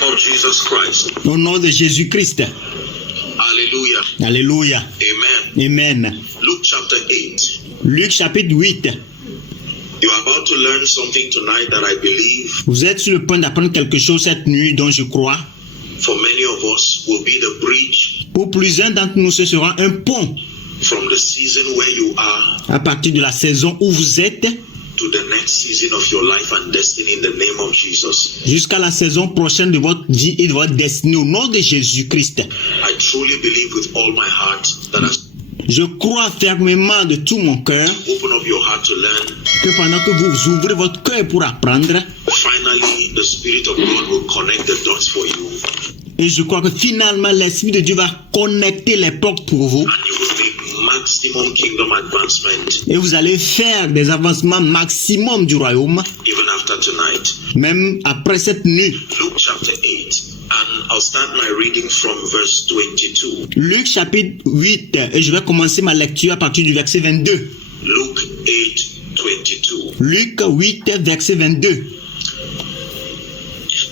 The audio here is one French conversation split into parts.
name of Jesus Christ. Au nom de Jésus-Christ. Hallelujah. Alléluia. Amen. Amen. Luke chapter 8. Luc chapitre 8. You are about to learn something tonight that I believe Vous êtes sur le point d'apprendre quelque chose cette nuit dont je crois. for many of us will be the bridge Pour plusieurs d'entre nous, ce sera un pont from the season where you are à partir de la saison où vous êtes to the next season of your life and destiny in the name of Jesus. jusqu'à la saison prochaine de votre vie et de votre destinée au nom de Jésus-Christ. I truly believe with all my heart that as Je crois fermement de tout mon cœur you open up your heart to learn, que pendant que vous ouvrez votre cœur pour apprendre, finally the Spirit of God will connect the dots for you et je crois que finalement l'Esprit de Dieu va connecter les portes pour vous and you will make maximum kingdom advancement et vous allez faire des avancements maximum du royaume, even after tonight. même après cette nuit. Luke chapter 8, and I'll start my reading from verse 22. Luc chapitre 8, et je vais commencer ma lecture à partir du verset 22. Luke 8, 22. Luc 8, verset 22.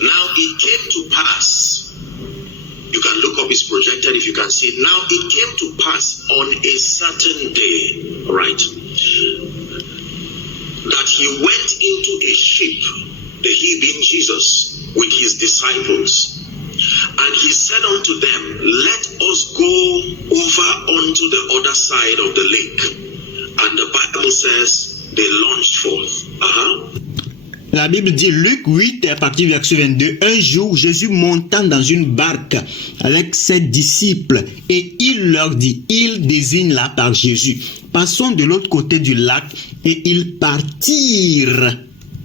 Now it came to pass, you can look up, it's projected if you can see it. Now it came to pass on a certain day, right, that he went into a ship, the he being Jesus, with his disciples. And he said unto them, let us go over unto the other side of the lake. And the Bible says they launched forth. La Bible dit, Luc 8, à partir du verset 22, un jour, Jésus montant dans une barque avec ses disciples, et il leur dit, il désigne là par Jésus, passons de l'autre côté du lac, et ils partirent.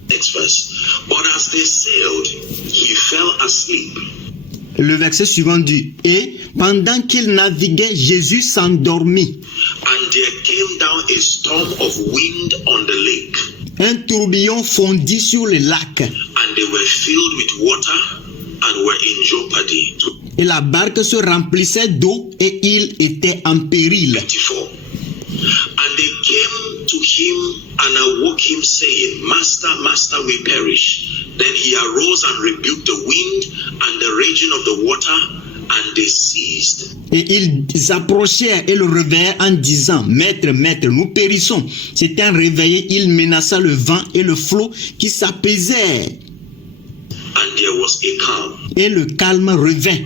Next verse. But as they sailed, he fell asleep. Le verset suivant dit, et pendant qu'il naviguait, Jésus s'endormit. And there came down a storm of wind on the lake, Un tourbillon fondit sur le lac, and they were filled with water and were in jeopardy. et la barque se remplissait d'eau, et il était en péril. 24. And they came to him and awoke him, saying, Master, Master, we perish. Then he arose and rebuked the wind and the raging of the water, and they ceased. Et ils approchèrent et le réveillèrent en disant, Maître, Maître, nous périssons. S'étant réveillé, il menaça le vent et le flot qui s'apaisèrent. And there was a calm. Et le calme revint.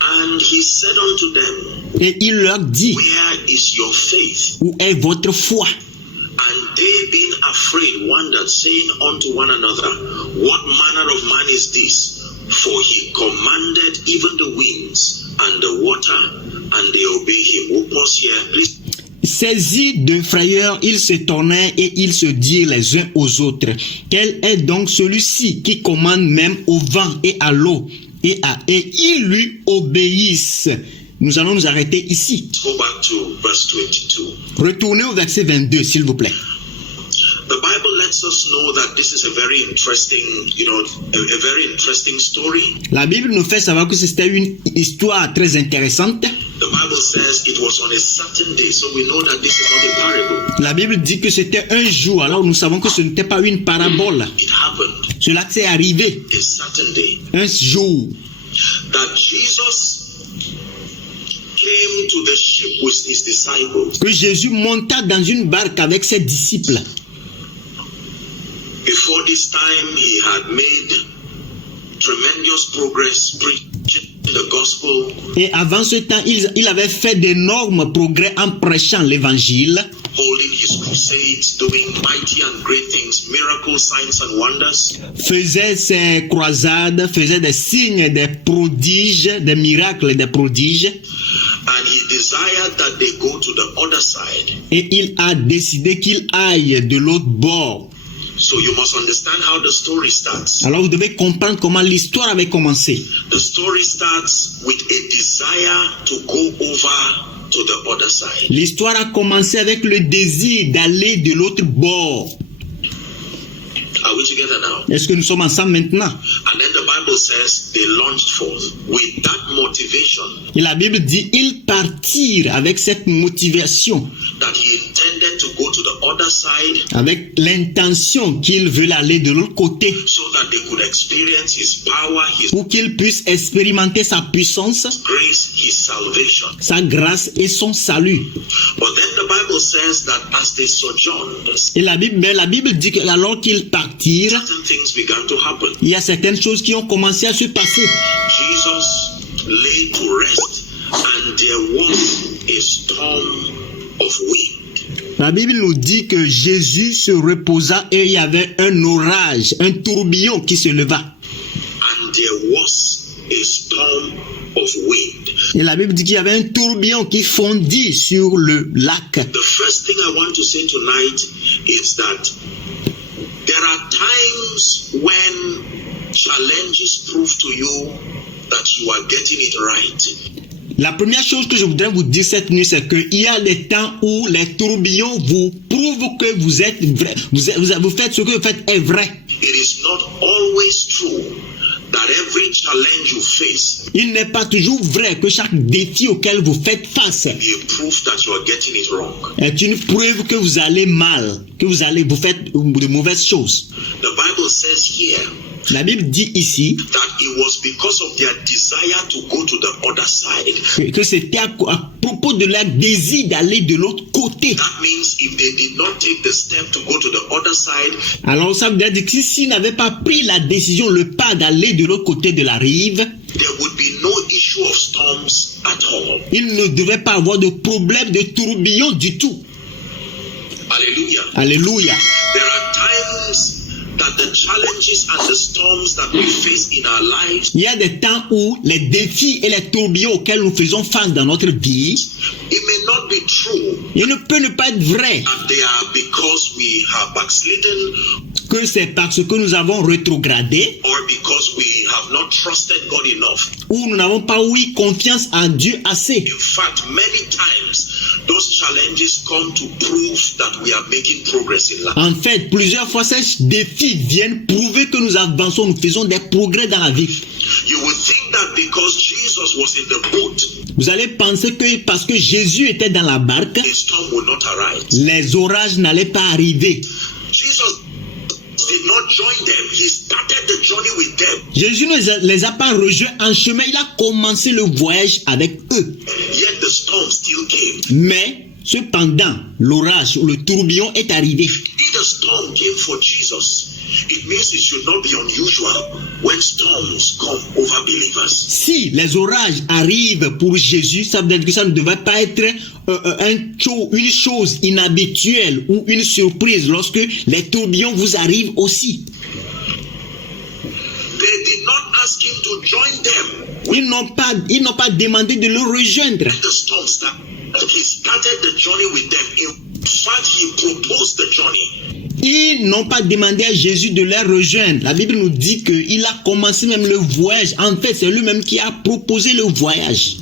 And he said unto them, Et il leur dit, where is your faith? où est votre foi? And they being afraid wondered, saying unto one another, what manner of man is this? For he commanded even the winds and the water, and they obey him. We'll pause here, please. Saisis de frayeur, ils se tournèrent et ils se dirent les uns aux autres, quel est donc celui-ci qui commande même au vent et à l'eau, et ils lui obéissent. Nous allons nous arrêter ici. Let's go back to verse 22. Retournez au verset 22, s'il vous plaît. The Bible lets us know that this is a very interesting, a very interesting story. La Bible nous fait savoir que c'était une histoire très intéressante. The Bible says it was on a certain day, so we know that this is not a parable. La Bible dit que c'était un jour, alors nous savons que ce n'était pas une parabole. It happened Cela s'est arrivé a certain day un jour. that Jesus came to the ship with his disciples. Que Jésus monta dans une barque avec ses disciples. Before this time, he had made tremendous progress preaching the gospel, Et avant ce temps, il avait fait d'énormes progrès en prêchant l'évangile, holding his crusades, doing mighty and great things, miracles, signs and wonders. faisait ses croisades, faisait des signes, des prodiges, des miracles, des prodiges. And he desired that they go to the other side. Et il a décidé qu'il aille de l'autre bord. So you must understand how the story starts. Alors vous devez comprendre comment l'histoire avait commencé. The story starts with a desire to go over to the other side. L'histoire a commencé avec le désir d'aller de l'autre bord. Are we together now? Est-ce que nous sommes ensemble maintenant? And then the Bible says they launched forth with that motivation Et la Bible dit, ils partirent avec cette motivation that he intended to go to the other side avec l'intention qu'ils veulent aller de l'autre côté so that they could experience his power, his pour qu'ils puissent expérimenter sa puissance, grace, his salvation. sa grâce et son salut. But then the Bible says that as they sojourned, Et la Bible dit que alors qu'ils partirent, certain things began to happen. il y a certaines choses qui ont commencé à se passer. Jesus lay to rest, and there was a storm of wind. La Bible nous dit que Jésus se reposa et il y avait un orage, un tourbillon qui se leva. And there was a storm of wind. Et la Bible dit qu'il y avait un tourbillon qui fondit sur le lac. The first thing I want to say tonight is that there are times when challenges prove to you that you are getting it right. La première chose que je voudrais vous dire cette nuit, c'est qu'il y a des temps où les tourbillons vous prouvent que vous êtes vrai. Vous faites ce que vous faites est vrai. It is not always true that every challenge you face Il n'est pas toujours vrai que chaque défi auquel vous faites face be a proof that you are getting it wrong. est une preuve que vous allez mal, que vous faites de mauvaises choses. The Bible says here La Bible dit ici that it was because of their desire to go to the other side. que c'était à propos de leur désir d'aller de l'autre côté. That means if they did not take the step to go to the other side, Alors ça veut dire que s'ils n'avaient pas pris la décision, le pas d'aller de l'autre côté de la rive, there would be no issue of storms at all. il ne devait pas avoir de problème de tourbillon du tout. Hallelujah. Alléluia. There are times that the challenges and the storms that we face in our lives, Il y a des temps où les défis et les tourbillons auxquels nous faisons face dans notre vie, it may not be true il ne peut ne pas être vrai that they are because we have backslidden que c'est parce que nous avons rétrogradé or because we have not trusted God enough. ou nous n'avons pas eu confiance en Dieu assez. In fact, many times those challenges come to prove that we are making progress in life. En fait, plusieurs fois, ces défis viennent prouver que nous avançons, nous faisons des progrès dans la vie. You would think that because Jesus was in the boat, Vous allez penser que parce que Jésus était dans la barque, a storm would not arise. les orages n'allaient pas arriver. Jesus did not join them. He started the journey with them. Jésus ne les a pas rejoints en chemin, il a commencé le voyage avec eux. Yet the storm still came. Mais, cependant, l'orage ou le tourbillon est arrivé. If the storm came for Jesus, it means it should not be unusual when storms come over believers. Si les orages arrivent pour Jésus, ça veut dire que ça ne devrait pas être une chose inhabituelle ou une surprise lorsque les tourbillons vous arrivent aussi. They did not ask him to join them. Ils n'ont pas demandé de le rejoindre. The storm started. He started the journey with them. In fact, he proposed the journey. Ils n'ont pas demandé à Jésus de les rejoindre. La Bible nous dit qu'il a commencé même le voyage. En fait, c'est lui-même qui a proposé le voyage.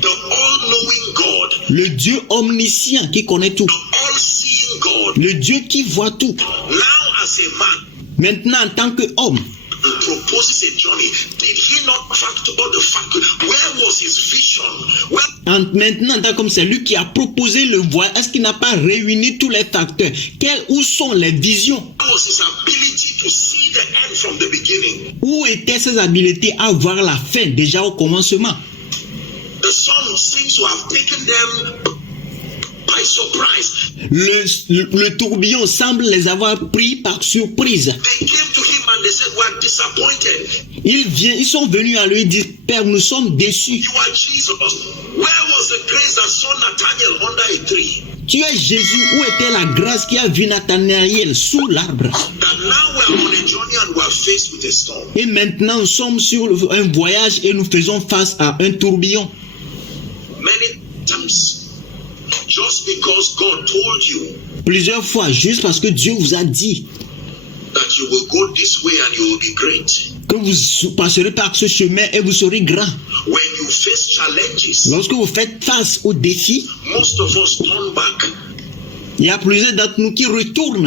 The all-knowing God, Le Dieu omniscient qui connaît tout. the all-seeing God, Le Dieu qui voit tout. now as a man, Maintenant, en tant qu'homme, he proposes a journey. Did he not factor the fact? Where was his vision? maintenant, en tant qu'homme, c'est lui qui a proposé le voyage. Est-ce qu'il n'a pas réuni tous les facteurs? Où sont les visions? Where was his ability to see the end from the beginning? Où étaient ses habiletés à voir la fin déjà au commencement? The storm seems to have taken them by surprise. Le tourbillon semble les avoir pris par surprise. They came to him and they said, "We are disappointed. Ils sont venus à lui dire, Père, nous sommes déçus. You are Jesus. Where was the grace that saw Nathanael under a tree? Tu es Jésus, où était la grâce qui a vu Nathanaël sous l'arbre? That now we are on a journey and we are faced with a storm." Et maintenant, nous sommes sur un voyage et nous faisons face à un tourbillon. Many times, just because God told you Plusieurs fois, juste parce que Dieu vous a dit that you will go this way and you will be great. que vous passerez par ce chemin et vous serez grand. When you face challenges, Lorsque vous faites face aux défis, most of us turn back il y a plusieurs d'entre nous qui retournent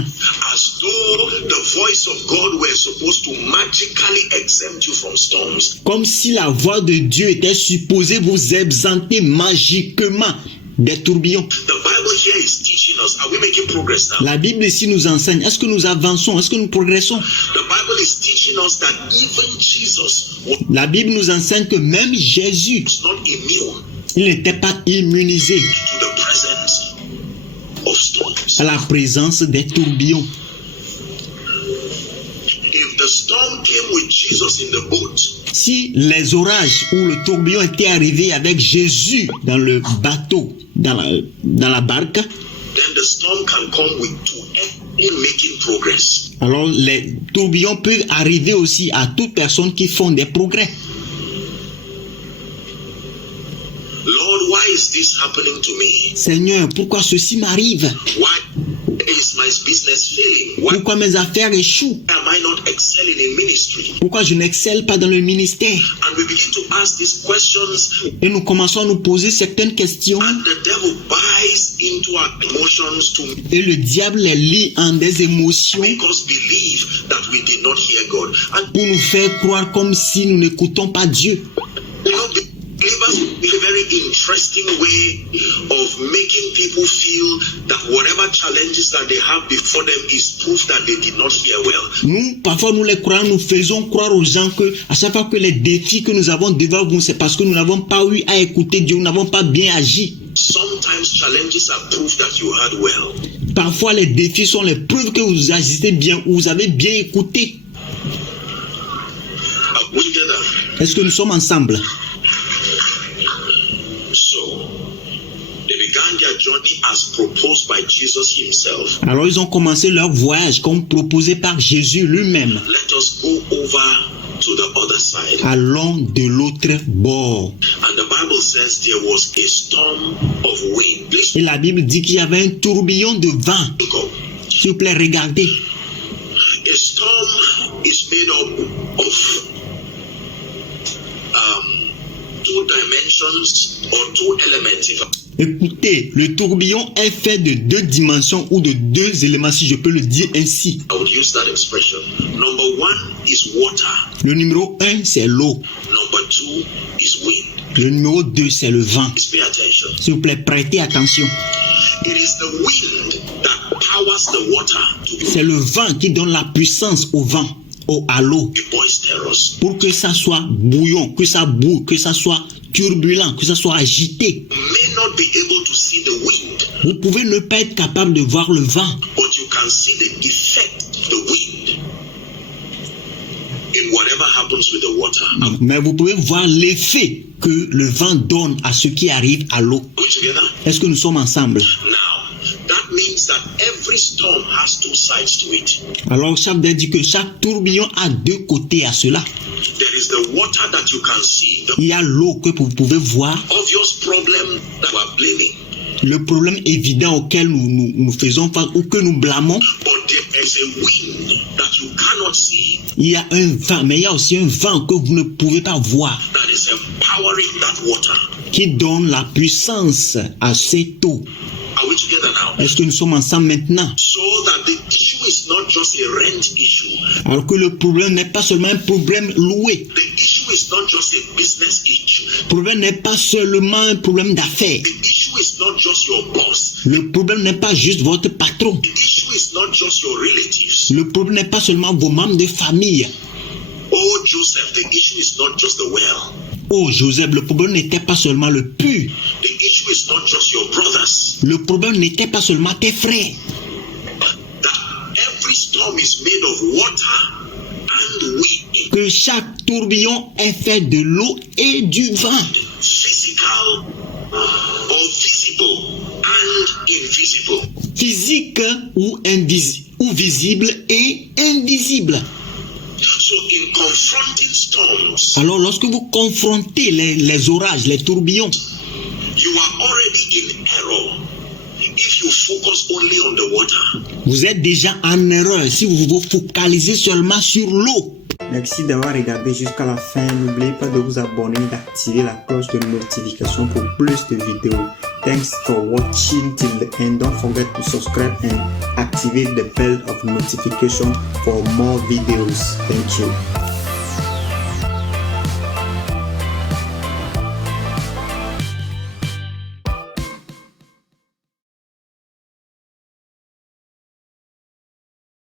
as though the voice of God were supposed to magically exempt you from storms. comme si la voix de Dieu était supposée vous exempter magiquement des tourbillons. The Bible here is teaching us. Are we making progress now? La Bible ici nous enseigne. Est-ce que nous avançons? Est-ce que nous progressons? The Bible is teaching us that even Jesus La Bible nous enseigne que même Jésus, was not immune il n'était pas immunisé to the presence of storms. à la présence des tourbillons. If the storm came with Jesus in the boat, Si les orages ou le tourbillon étaient arrivés avec Jésus dans le bateau, dans la barque, then the storm can come with to anyone making progress. alors les tourbillons peuvent arriver aussi à toute personne qui font des progrès. Lord, why is this happening to me? Seigneur, pourquoi ceci m'arrive? Why is my business failing? Why Pourquoi mes affaires échouent? am I not excelling in ministry? Pourquoi je n'excelle pas dans le ministère? And we begin to ask these questions, Et nous commençons à nous poser certaines questions and the devil buys into our emotions to et le diable les lie en des émotions make us believe that we did not hear God. And pour nous faire croire comme si nous n'écoutons pas Dieu. you know, believers is a very interesting way of making people feel that whatever challenges that they have before them is proof that they did not hear well. Nous, parfois, nous les croyants, nous faisons croire aux gens que à chaque fois que les défis que nous avons devant nous, c'est parce que nous n'avons pas eu à écouter Dieu, nous n'avons pas bien agi. Sometimes challenges are proof that you heard well. Parfois, les défis sont les preuves que vous agissez bien ou vous avez bien écouté. Are we together? Est-ce que nous sommes ensemble? So, they began their journey as proposed by Jesus himself. Alors, ils ont commencé leur voyage comme proposé par Jésus lui-même. Let us go over to the other side. Allons de l'autre bord. And the Bible says there was a storm of wind. Please Et la Bible dit qu'il y avait un tourbillon de vent. look up. S'il vous plaît, regardez. A storm is made up of two dimensions or two elements. Écoutez, le tourbillon est fait de deux dimensions ou de deux éléments, si je peux le dire ainsi. I would use that expression. Number one is water. Le numéro 1, c'est l'eau. Number two is wind. Le numéro 2, c'est le vent. Please pay attention. S'il vous plaît, prêtez attention. It is the wind that powers the water to be C'est le vent qui donne la puissance au vent, à l'eau, boisterous. pour que ça soit bouillon, que ça bouille, que ça soit turbulent, que ça soit agité. You may not be able to see the wind, Vous pouvez ne pas être capable de voir le vent, but you can see the effect of the wind in whatever happens with the water. Are mais vous pouvez voir l'effet que le vent donne à ce qui arrive à l'eau. we together? Est-ce que nous sommes ensemble? Now, that means that every storm has two sides to it. Alors, chaque dit que chaque tourbillon a deux côtés à cela. There is the water that you can see, the Il y a l'eau que vous pouvez voir, obvious problem that we are blaming. le problème évident auquel nous faisons face ou que nous blâmons. But there is a wind that you cannot see Il y a un vent, mais il y a aussi un vent que vous ne pouvez pas voir, that is empowering that water. qui donne la puissance à cette eau. Are we together now? Est-ce que nous sommes ensemble maintenant? So that the issue is not just a rent issue. Alors que le problème n'est pas seulement un problème loué. The issue is not just a business issue. Le problème n'est pas seulement un problème d'affaires. The issue is not just your boss. Le problème n'est pas juste votre patron. The issue is not just your relatives. Le problème n'est pas seulement vos membres de famille. Oh, Joseph, the issue is not just the well. Oh Joseph, le problème n'était pas seulement le puits. The issue is not just your brothers. Le problème n'était pas seulement tes frères. That every storm is made of water and wind. Que chaque tourbillon est fait de l'eau et du vent. Physical or visible and invisible. Physique ou visible et invisible. So in confronting storms, Alors lorsque vous confrontez les orages, les tourbillons, you are already in error if you focus only on the water. vous êtes déjà en erreur si vous vous focalisez seulement sur l'eau. Merci d'avoir regardé jusqu'à la fin. N'oubliez pas de vous abonner et d'activer la cloche de notification pour plus de vidéos. Thanks for watching till the end. Don't forget to subscribe and activate the bell of notification for more videos. Thank you.